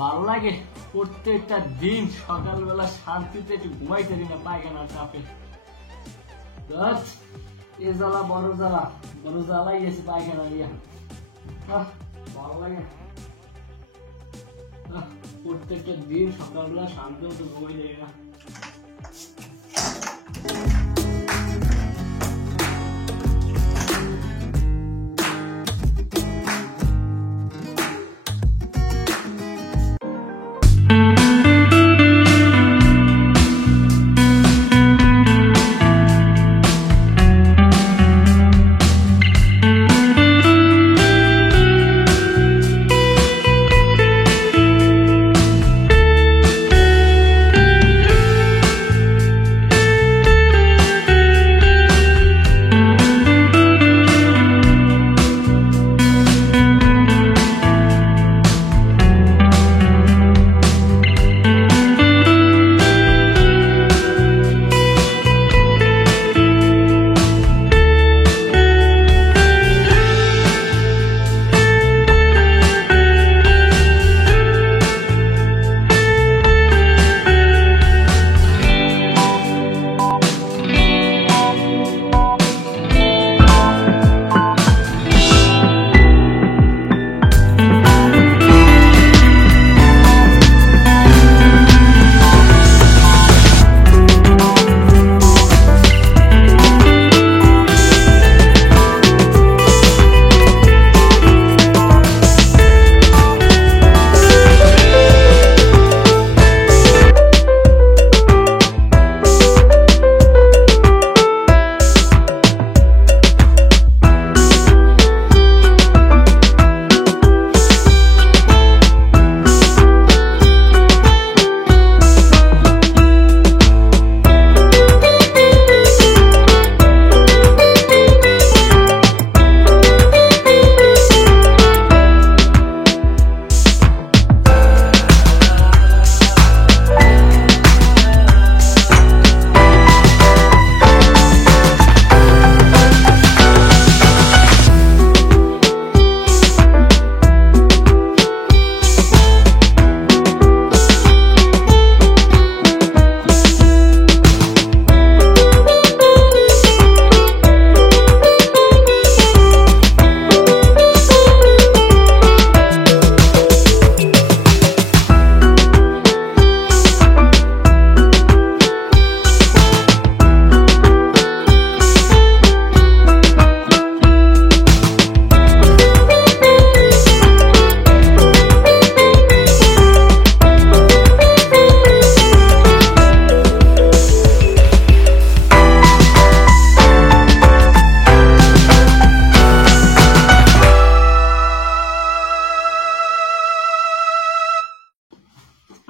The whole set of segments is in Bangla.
ভালো লাগে প্রত্যেকটা দিন সকালবেলা শান্তিতে একটু ঘুমাইতে দিই না পায়খানার চাপে। এ জ্বালা বড় জ্বালাই গেছে পায়খানা নিয়ে। ভালো লাগে প্রত্যেকটা দিন সকালবেলা শান্তি মতো ঘুমাই দেয় না।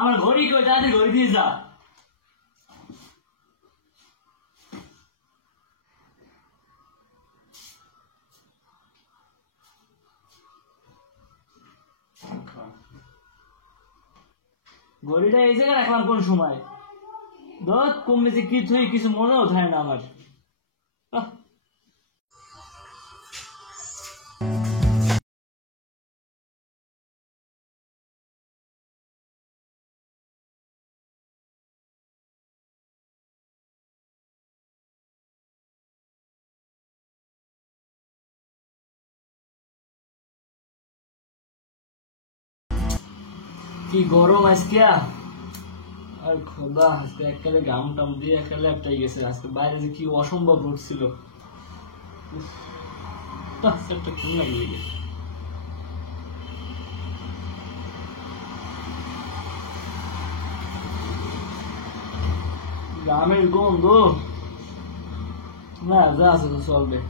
আমার ঘড়ি কই তাড়াতাড়ি ঘড়ি দিয়ে যা। ঘড়িটা এই জায়গায় রাখলাম কোন সময় দোস্ত কমবে যে কি তুই কিছু মনেও থাকে না আমার। কি গরম আজকে আর খোদা আজকে এককালে গাম টাম দিয়ে এককালে একটাই গেছে। আজকে বাইরে যে কি অসম্ভব রোদ ছিল একটা কি লাগিয়ে গেছে। গামের গন্ধ না যা আছে তো চলবে।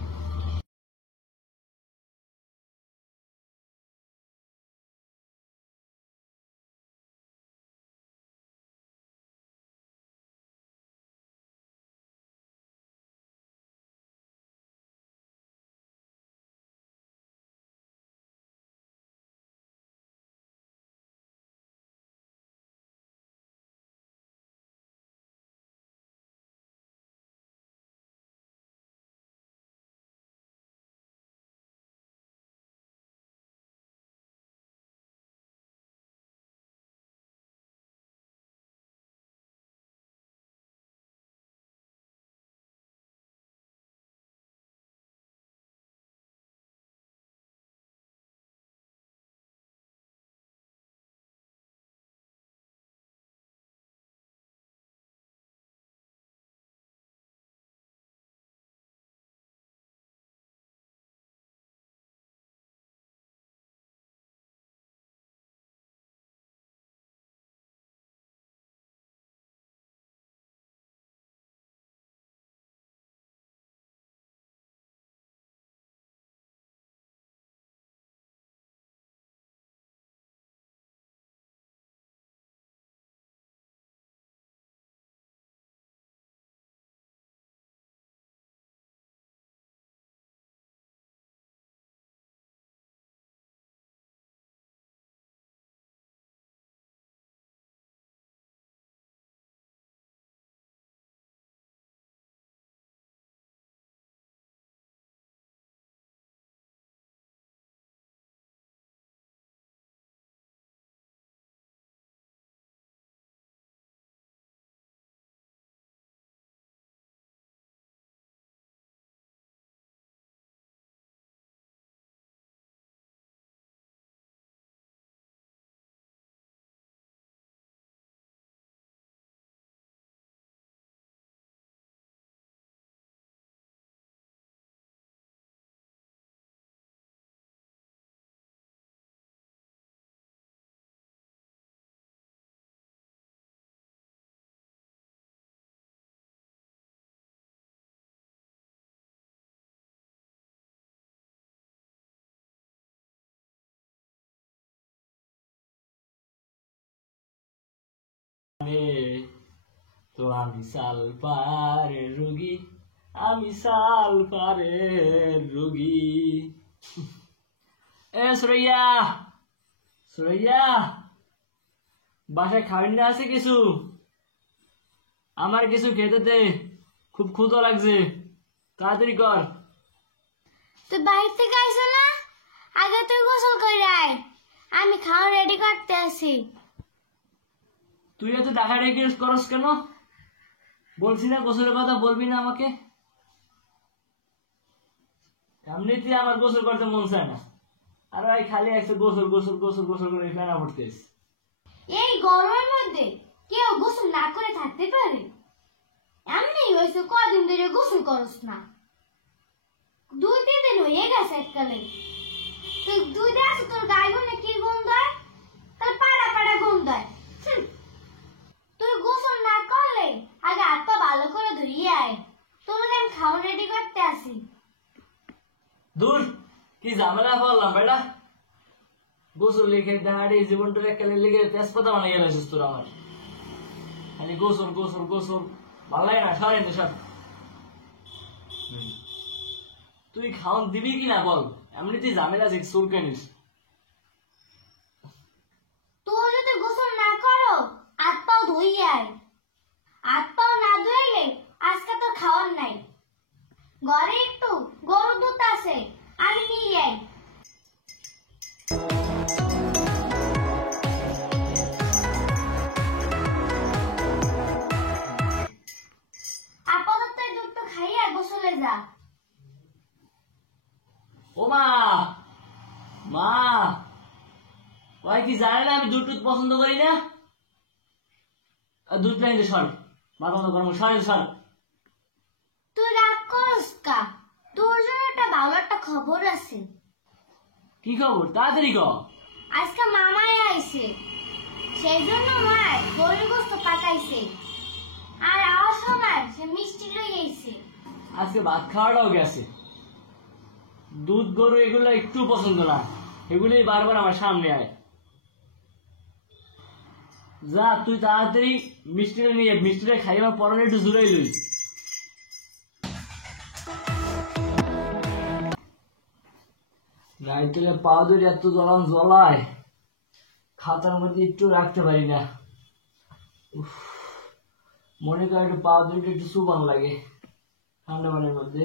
তো আমি সালপারের রোগী, আমি সালপারের রোগী। এ সুরাইয়া, সুরাইয়া, বাসায় খাবেন না আছে কিছু? আমার কিছু খেতে দে, খুব ক্ষুধা লাগছে, তাড়াতাড়ি কর। তুই বাইরে থেকে আইসো না, আগে তুই গোসল করে আয়, আমি খাওয়া রেডি করতে আছি। তুই এত ডাকাডাকি করস কেন? বলছি না গোসলের কথা বলবি না আমাকে? এমনিতে আমার গোসল করতে মন চায় না, আর ওই খালি একটা গোসল গোসল গোসল গোসল করে ফেনা পড়তেস। এই গরমের মধ্যে কেউ গোসল না করে থাকতে পারে? এমনি হয়েছে কদিন ধরে গোসল করস না, 2-3 দিন হয়ে গেছে এককালে। তুই দুই দিন আছে তোর গায়ে বলে কি গন্ধ হয়, তাহলে পাড়া পাড়া গন্ধ হয়। তুই গোসল না করলে আগে হাত পা ভালো করে ধুইয়ে আয়, তোকে আমি খাওয়া রেডি করতে আসি। দূর, কি ঝামেলা করলাম বেটা, গোসল লিখে দাঁড়ি জীবনটা এককালে লিখে তেজপাতা বানিয়ে গেছিস তোর আমার। খালি গোসল গোসল গোসল, ভালো লাগে না, সরেন তো সব। তুই খাওয়ান দিবি কি না বল, এমনিতেই ঝামেলা আছে চুলকানিস। তুই যদি গোসল না করো হাত পাও ধুইয়ে আয়, হাত পাও না ধুইলে আজকে তো খাওয়ার নাই। ঘরে একটু গরুর দুধ আছে, আমি নিয়ে আই। আপাতত এই দুধটা খাইয়া গোসলে যা। ও মা, মা, ওই কি জানে না আমি দুধ টুধ পছন্দ করি না? দুধ লাইন সর, মাথা মতো গরম, সরেন সর। তুই রাগ করিস কা, তোর জন্য একটা ভালো একটা খবর আছে। কি খবর, তাড়াতাড়ি কর। আজকে মামাই আইছে, সেই জন্য মায় গরুর গোস্ত পাকাইছে, আর আওয়ার সময় সে মিষ্টি লই আইছে। আজকে ভাত খাওয়াটাও গেছে। দুধ গরু এগুলো একটু পছন্দ না, এগুলোই বারবার আমার সামনে আয়। যা তুই তাড়াতাড়ি মিষ্টিটা নিয়ে, মিষ্টিটা খাইবার পরে একটু জুড়াই লই। গাড়ি থেকে পা ধরে এত জ্বলান জ্বলায়, খাতার মধ্যে একটু রাখতে পারি না। মনে করে একটু পা ধরে একটু চুবান লাগে ঠান্ডা পানির মধ্যে।